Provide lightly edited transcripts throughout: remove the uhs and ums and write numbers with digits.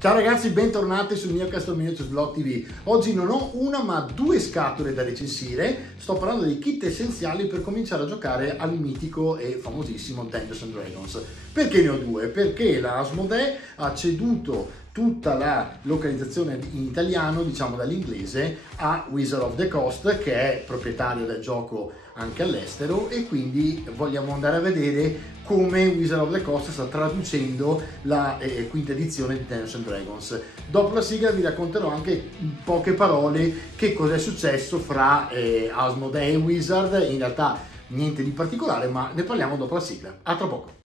Ciao ragazzi, bentornati sul mio Custom Miniatures Vlog TV. Oggi non ho una ma due scatole da recensire. Sto parlando dei kit essenziali per cominciare a giocare al mitico e famosissimo Dungeons & Dragons. Perché ne ho due? Perché la Asmodee ha ceduto tutta la localizzazione in italiano, diciamo dall'inglese, a Wizard of the Coast, che è proprietario del gioco anche all'estero, e quindi vogliamo andare a vedere come Wizard of the Coast sta traducendo la quinta edizione di Dungeons & Dragons. Dopo la sigla vi racconterò anche in poche parole che cosa è successo fra Asmodee e Wizard. In realtà niente di particolare, ma ne parliamo dopo la sigla. A tra poco.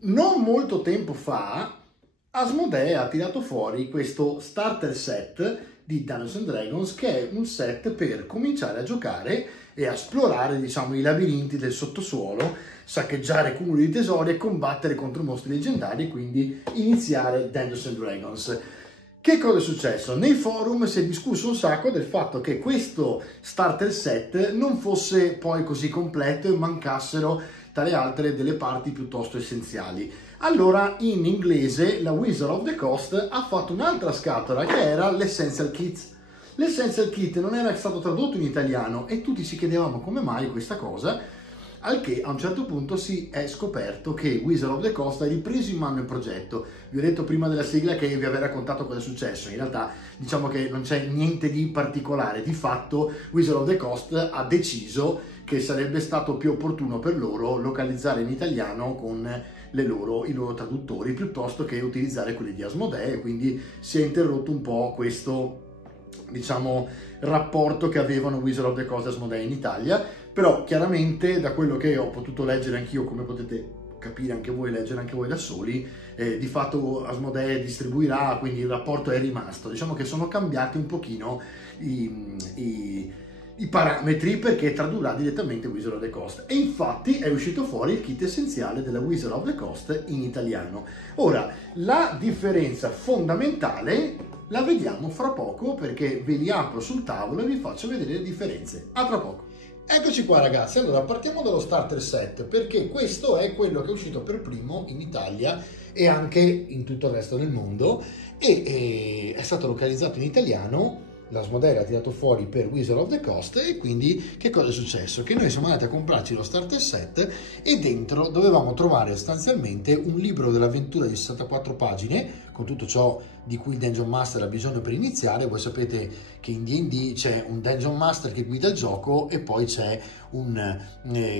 Non molto tempo fa Asmodee ha tirato fuori questo starter set di Dungeons & Dragons, che è un set per cominciare a giocare e a esplorare, diciamo, i labirinti del sottosuolo, saccheggiare cumuli di tesori e combattere contro mostri leggendari, e quindi iniziare Dungeons & Dragons. Che cosa è successo? Nei forum si è discusso un sacco del fatto che questo starter set non fosse poi così completo e mancassero tra le altre delle parti piuttosto essenziali. Allora in inglese la Wizard of the Coast ha fatto un'altra scatola che era l'Essential Kit. L'Essential Kit non era stato tradotto in italiano e tutti ci chiedevamo come mai questa cosa, al che a un certo punto si è scoperto che Wizard of the Coast ha ripreso in mano il progetto. Vi ho detto prima della sigla che vi avrei raccontato cosa è successo. In realtà diciamo che non c'è niente di particolare. Di fatto Wizard of the Coast ha deciso che sarebbe stato più opportuno per loro localizzare in italiano con i loro traduttori piuttosto che utilizzare quelli di Asmodee, quindi si è interrotto un po' questo, diciamo, rapporto che avevano Wizard of the Coast e Asmodee in Italia. Però chiaramente da quello che ho potuto leggere anch'io, come potete capire anche voi, leggere anche voi da soli, di fatto Asmodee distribuirà, quindi il rapporto è rimasto. Diciamo che sono cambiati un pochino i parametri, perché tradurrà direttamente Wizard of the Coast, e infatti è uscito fuori il kit essenziale della Wizard of the Coast in italiano. Ora, la differenza fondamentale la vediamo fra poco, perché ve li apro sul tavolo e vi faccio vedere le differenze. A tra poco. Eccoci qua ragazzi, allora partiamo dallo starter set, perché questo è quello che è uscito per primo in Italia e anche in tutto il resto del mondo, e è stato localizzato in italiano. L'Asmodee l'ha tirato fuori per Wizard of the Coast, e quindi che cosa è successo? Che noi siamo andati a comprarci lo starter set e dentro dovevamo trovare sostanzialmente un libro dell'avventura di 64 pagine con tutto ciò di cui il Dungeon Master ha bisogno per iniziare. Voi sapete che in D&D c'è un Dungeon Master che guida il gioco e poi c'è un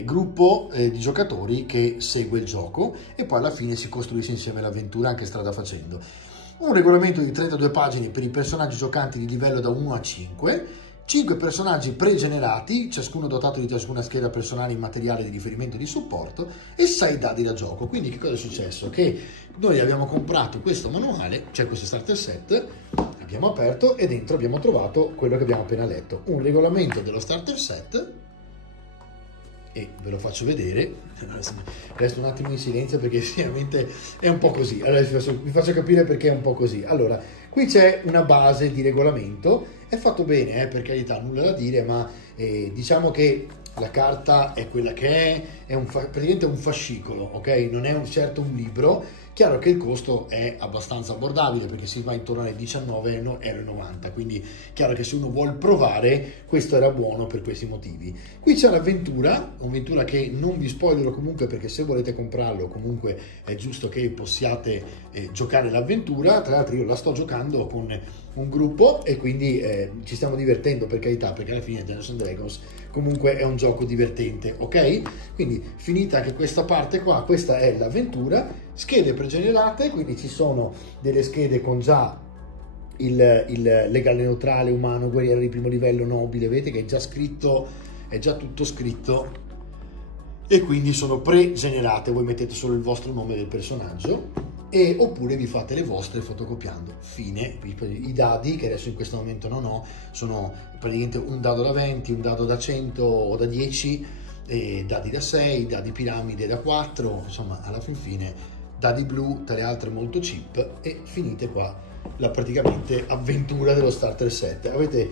gruppo di giocatori che segue il gioco, e poi alla fine si costruisce insieme l'avventura anche strada facendo. Un regolamento di 32 pagine per i personaggi giocanti di livello da 1 a 5, 5 personaggi pregenerati, ciascuno dotato di ciascuna scheda personale in materiale di riferimento e di supporto, e 6 dadi da gioco. Quindi che cosa è successo? Che noi abbiamo comprato questo manuale, cioè questo starter set, l'abbiamo aperto e dentro abbiamo trovato quello che abbiamo appena letto, un regolamento dello starter set, e ve lo faccio vedere. Resto un attimo in silenzio perché sinceramente è un po' così. Allora vi faccio capire perché è un po' così. Allora, qui c'è una base di regolamento, è fatto bene, per carità, nulla da dire, ma diciamo che la carta è quella che è praticamente un fascicolo, ok? Non è certo un libro. Chiaro che il costo è abbastanza abbordabile, perché si va intorno ai 19,90 €, quindi chiaro che se uno vuole provare questo era buono per questi motivi. Qui c'è l'avventura, un'avventura che non vi spoilerò comunque, perché se volete comprarlo comunque è giusto che possiate giocare l'avventura. Tra l'altro io la sto giocando con un gruppo e quindi ci stiamo divertendo, per carità, perché alla fine Dungeons & Dragons comunque è un gioco divertente, ok? Quindi finita anche questa parte qua, questa è l'avventura, schede pregenerate, quindi ci sono delle schede con già il legale neutrale, umano, guerriero di primo livello, nobile, vedete che è già scritto, è già tutto scritto, e quindi sono pregenerate, voi mettete solo il vostro nome del personaggio e oppure vi fate le vostre fotocopiando. Fine. I dadi, che adesso in questo momento non ho, sono praticamente un dado da 20, un dado da 100 o da 10, e dadi da 6, dadi piramide da 4, insomma alla fine dadi blu, tra le altre molto cheap, e finite qua la praticamente avventura dello starter set. Avete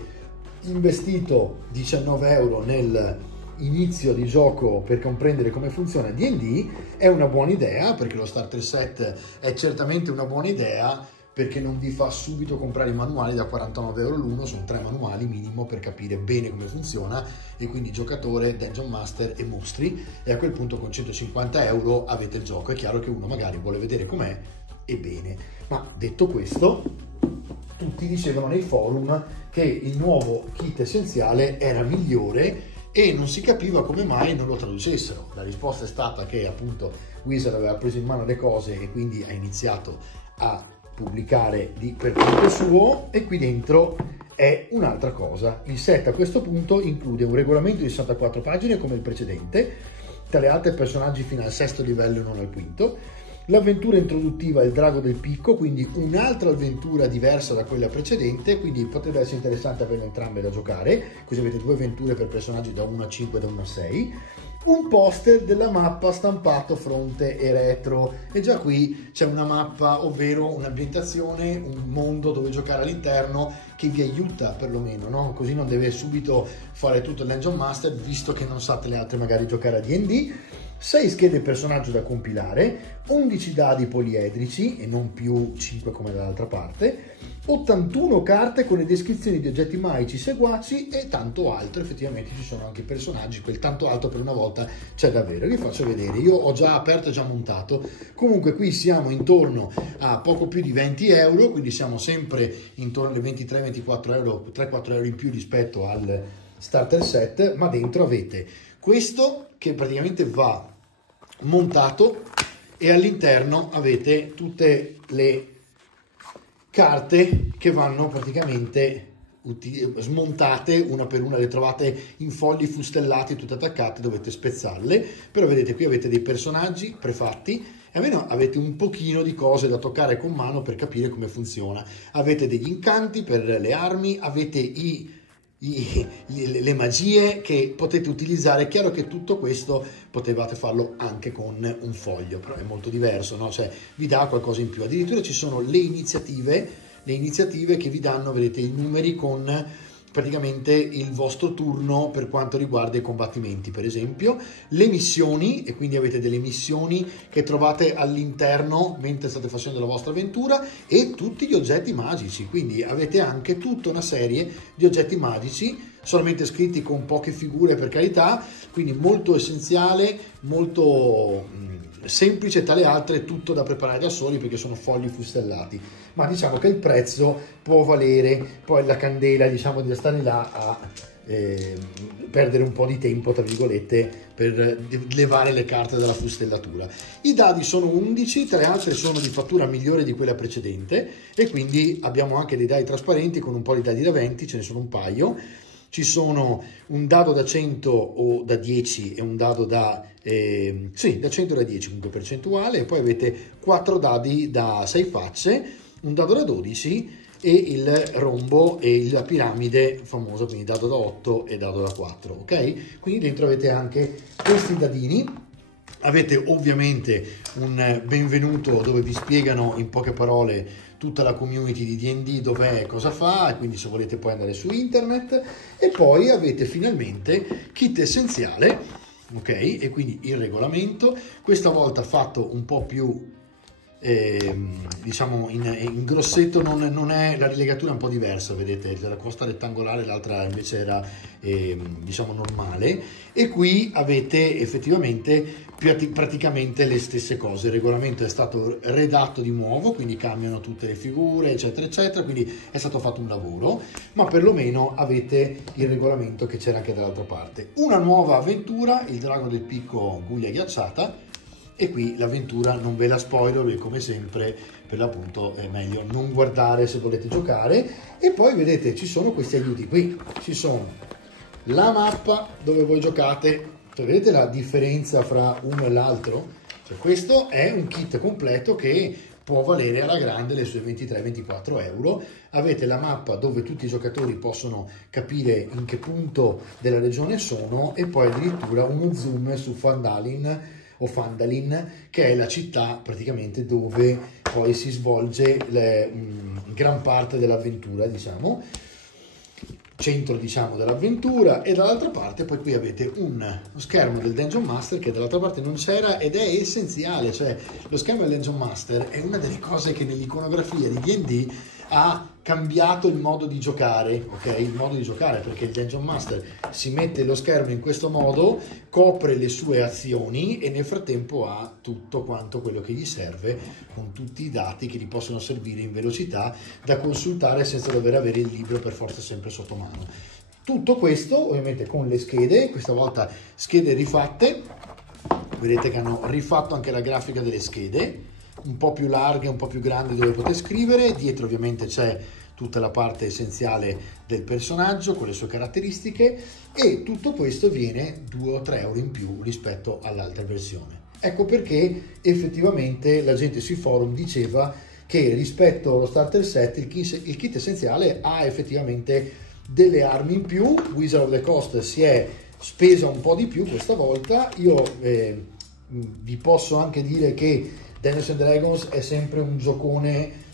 investito 19 euro nel inizio di gioco per comprendere come funziona D&D, è una buona idea, perché lo starter set è certamente una buona idea, perché non vi fa subito comprare i manuali da 49 euro l'uno, sono 3 manuali minimo per capire bene come funziona, e quindi giocatore, Dungeon Master e mostri, e a quel punto con 150 euro avete il gioco. È chiaro che uno magari vuole vedere com'è e bene, ma detto questo, tutti dicevano nei forum che il nuovo kit essenziale era migliore e non si capiva come mai non lo traducessero. La risposta è stata che appunto Wizard aveva preso in mano le cose e quindi ha iniziato a pubblicare per conto suo, e qui dentro è un'altra cosa. Il set a questo punto include un regolamento di 64 pagine come il precedente, tra le altre personaggi fino al 6° livello e non al 5°, l'avventura introduttiva Il Drago del Picco, quindi un'altra avventura diversa da quella precedente, quindi potrebbe essere interessante avere entrambe da giocare, così avete 2 avventure per personaggi da 1 a 5 e da 1 a 6, un poster della mappa stampato fronte e retro, e già qui c'è una mappa, ovvero un'ambientazione, un mondo dove giocare all'interno, che vi aiuta perlomeno, no? Così non deve subito fare tutto il Dungeon Master, visto che non sapete le altre magari giocare a D&D. 6 schede personaggio da compilare, 11 dadi poliedrici e non più 5 come dall'altra parte, 81 carte con le descrizioni di oggetti magici, seguaci e tanto altro. Effettivamente ci sono anche i personaggi, quel tanto altro per una volta c'è davvero. Vi faccio vedere, io ho già aperto e già montato. Comunque qui siamo intorno a poco più di 20 euro, quindi siamo sempre intorno ai 23-24 euro, 3-4 euro in più rispetto al starter set, ma dentro avete questo che praticamente va montato, e all'interno avete tutte le carte che vanno praticamente smontate una per una, le trovate in fogli fustellati tutte attaccate, dovete spezzarle, però vedete qui avete dei personaggi prefatti e almeno avete un pochino di cose da toccare con mano per capire come funziona. Avete degli incanti per le armi, avete le magie che potete utilizzare. È chiaro che tutto questo potevate farlo anche con un foglio, però è molto diverso, no? Cioè vi dà qualcosa in più. Addirittura ci sono le iniziative che vi danno, vedete, i numeri con praticamente il vostro turno per quanto riguarda i combattimenti, per esempio, le missioni, e quindi avete delle missioni che trovate all'interno mentre state facendo la vostra avventura, e tutti gli oggetti magici, quindi avete anche tutta una serie di oggetti magici, solamente scritti con poche figure per carità, quindi molto essenziale, molto semplice, tra le altre tutto da preparare da soli perché sono fogli fustellati, ma diciamo che il prezzo può valere poi la candela, diciamo, di stare là a perdere un po' di tempo, tra virgolette, per levare le carte dalla fustellatura. I dadi sono 11, tra le altre sono di fattura migliore di quella precedente, e quindi abbiamo anche dei dadi trasparenti con un po' di dadi da 20, ce ne sono un paio. Ci sono un dado da 100 o da 10 e un dado da 100 o da 10 comunque percentuale, e poi avete 4 dadi da 6 facce, un dado da 12 e il rombo e la piramide famosa, quindi dado da 8 e dado da 4, ok? Quindi dentro avete anche questi dadini. Avete ovviamente un benvenuto dove vi spiegano in poche parole tutta la community di D&D, dov'è e cosa fa, e quindi se volete poi andare su internet. E poi avete finalmente kit essenziale, ok? E quindi il regolamento, questa volta fatto un po' più diciamo in grossetto, non è, la rilegatura è un po' diversa, vedete, la costa rettangolare, l'altra invece era diciamo normale, e qui avete effettivamente praticamente le stesse cose. Il regolamento è stato redatto di nuovo, quindi cambiano tutte le figure eccetera eccetera, quindi è stato fatto un lavoro, ma perlomeno avete il regolamento che c'era anche dall'altra parte. Una nuova avventura, il drago del picco guglia ghiacciata, e qui l'avventura non ve la spoiler perché come sempre per l'appunto è meglio non guardare se volete giocare. E poi vedete ci sono questi aiuti, qui ci sono la mappa dove voi giocate, cioè, vedete la differenza fra uno e l'altro? Cioè, questo è un kit completo che può valere alla grande le sue 23-24 euro. Avete la mappa dove tutti i giocatori possono capire in che punto della regione sono, e poi addirittura uno zoom su Fandalin o Fandalin, che è la città praticamente dove poi si svolge gran parte dell'avventura, diciamo, centro diciamo dell'avventura. E dall'altra parte poi qui avete uno schermo del Dungeon Master che dall'altra parte non c'era ed è essenziale, cioè lo schermo del Dungeon Master è una delle cose che nell'iconografia di D&D ha cambiato il modo di giocare, ok? Il modo di giocare, perché il Dungeon Master si mette lo schermo in questo modo, copre le sue azioni e nel frattempo ha tutto quanto quello che gli serve, con tutti i dati che gli possono servire in velocità da consultare senza dover avere il libro per forza sempre sotto mano. Tutto questo ovviamente con le schede, questa volta schede rifatte, vedete che hanno rifatto anche la grafica delle schede, un po' più larghe, un po' più grandi, dove potete scrivere. Dietro ovviamente c'è tutta la parte essenziale del personaggio con le sue caratteristiche, e tutto questo viene 2 o 3 euro in più rispetto all'altra versione. Ecco perché effettivamente la gente sui forum diceva che rispetto allo starter set il kit essenziale ha effettivamente delle armi in più. Wizard of the Coast si è spesa un po' di più questa volta. Io vi posso anche dire che Dungeons & Dragons è sempre un giocone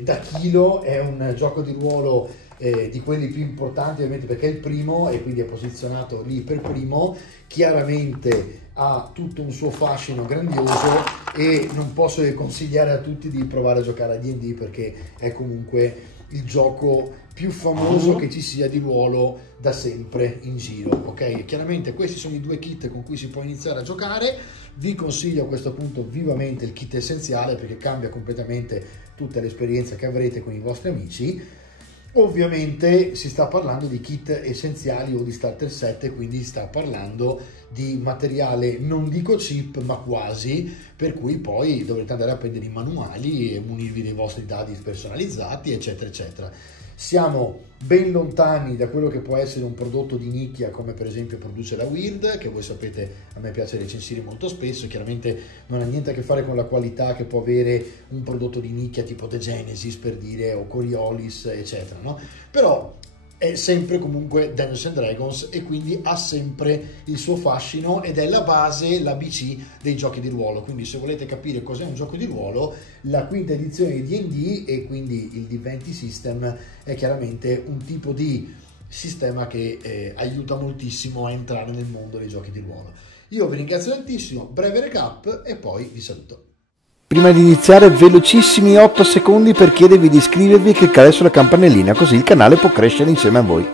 da chilo, è un gioco di ruolo di quelli più importanti ovviamente perché è il primo e quindi è posizionato lì per primo. Chiaramente ha tutto un suo fascino grandioso e non posso che consigliare a tutti di provare a giocare a D&D perché è comunque il gioco più famoso che ci sia di ruolo da sempre in giro, ok? Chiaramente questi sono i 2 kit con cui si può iniziare a giocare. Vi consiglio a questo punto vivamente il kit essenziale perché cambia completamente tutta l'esperienza che avrete con i vostri amici. Ovviamente si sta parlando di kit essenziali o di starter set, quindi si sta parlando di materiale non dico cheap ma quasi, per cui poi dovrete andare a prendere i manuali e munirvi dei vostri dadi personalizzati eccetera eccetera. Siamo ben lontani da quello che può essere un prodotto di nicchia come per esempio produce la Weird, che voi sapete a me piace recensire molto spesso. Chiaramente non ha niente a che fare con la qualità che può avere un prodotto di nicchia tipo The Genesis per dire, o Coriolis eccetera, no? Però è sempre comunque Dungeons & Dragons e quindi ha sempre il suo fascino ed è la base, l'ABC dei giochi di ruolo. Quindi se volete capire cos'è un gioco di ruolo, la quinta edizione di D&D e quindi il D20 System è chiaramente un tipo di sistema che aiuta moltissimo a entrare nel mondo dei giochi di ruolo. Io vi ringrazio tantissimo, breve recap e poi vi saluto. Prima di iniziare, velocissimi 8 secondi per chiedervi di iscrivervi e cliccare sulla campanellina, così il canale può crescere insieme a voi.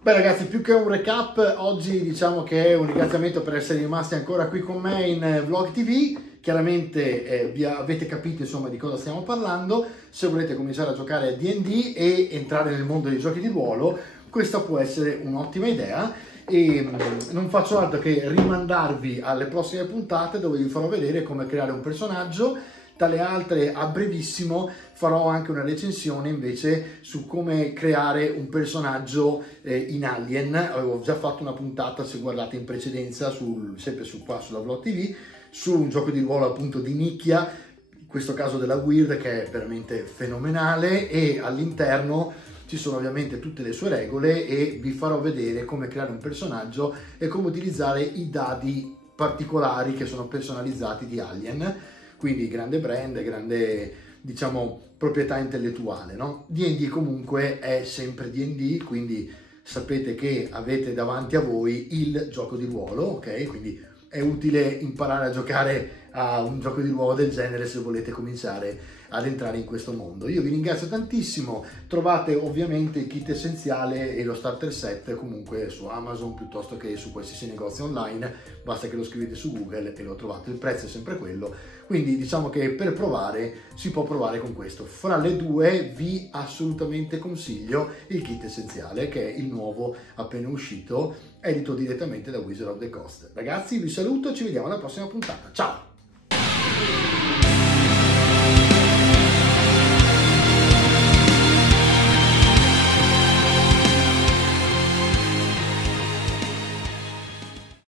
Beh ragazzi, più che un recap, oggi diciamo che è un ringraziamento per essere rimasti ancora qui con me in Vlog TV. Chiaramente avete capito insomma di cosa stiamo parlando. Se volete cominciare a giocare a D&D e entrare nel mondo dei giochi di ruolo, questa può essere un'ottima idea. E non faccio altro che rimandarvi alle prossime puntate dove vi farò vedere come creare un personaggio. Dalle altre a brevissimo farò anche una recensione invece su come creare un personaggio in Alien. Avevo già fatto una puntata, se guardate in precedenza, sempre qua sulla Vlog TV, su un gioco di ruolo appunto di nicchia, in questo caso della Weird, che è veramente fenomenale, e all'interno ci sono ovviamente tutte le sue regole e vi farò vedere come creare un personaggio e come utilizzare i dadi particolari che sono personalizzati di Alien, quindi grande brand, grande diciamo proprietà intellettuale, no? D&D comunque è sempre D&D, quindi sapete che avete davanti a voi il gioco di ruolo, ok? Quindi è utile imparare a giocare a un gioco di ruolo del genere se volete cominciare ad entrare in questo mondo. Io vi ringrazio tantissimo, trovate ovviamente il kit essenziale e lo starter set comunque su Amazon piuttosto che su qualsiasi negozio online, basta che lo scrivete su Google e lo trovate, il prezzo è sempre quello, quindi diciamo che per provare si può provare con questo. Fra le due vi assolutamente consiglio il kit essenziale, che è il nuovo appena uscito, edito direttamente da Wizard of the Coast. Ragazzi vi saluto, ci vediamo alla prossima puntata, ciao!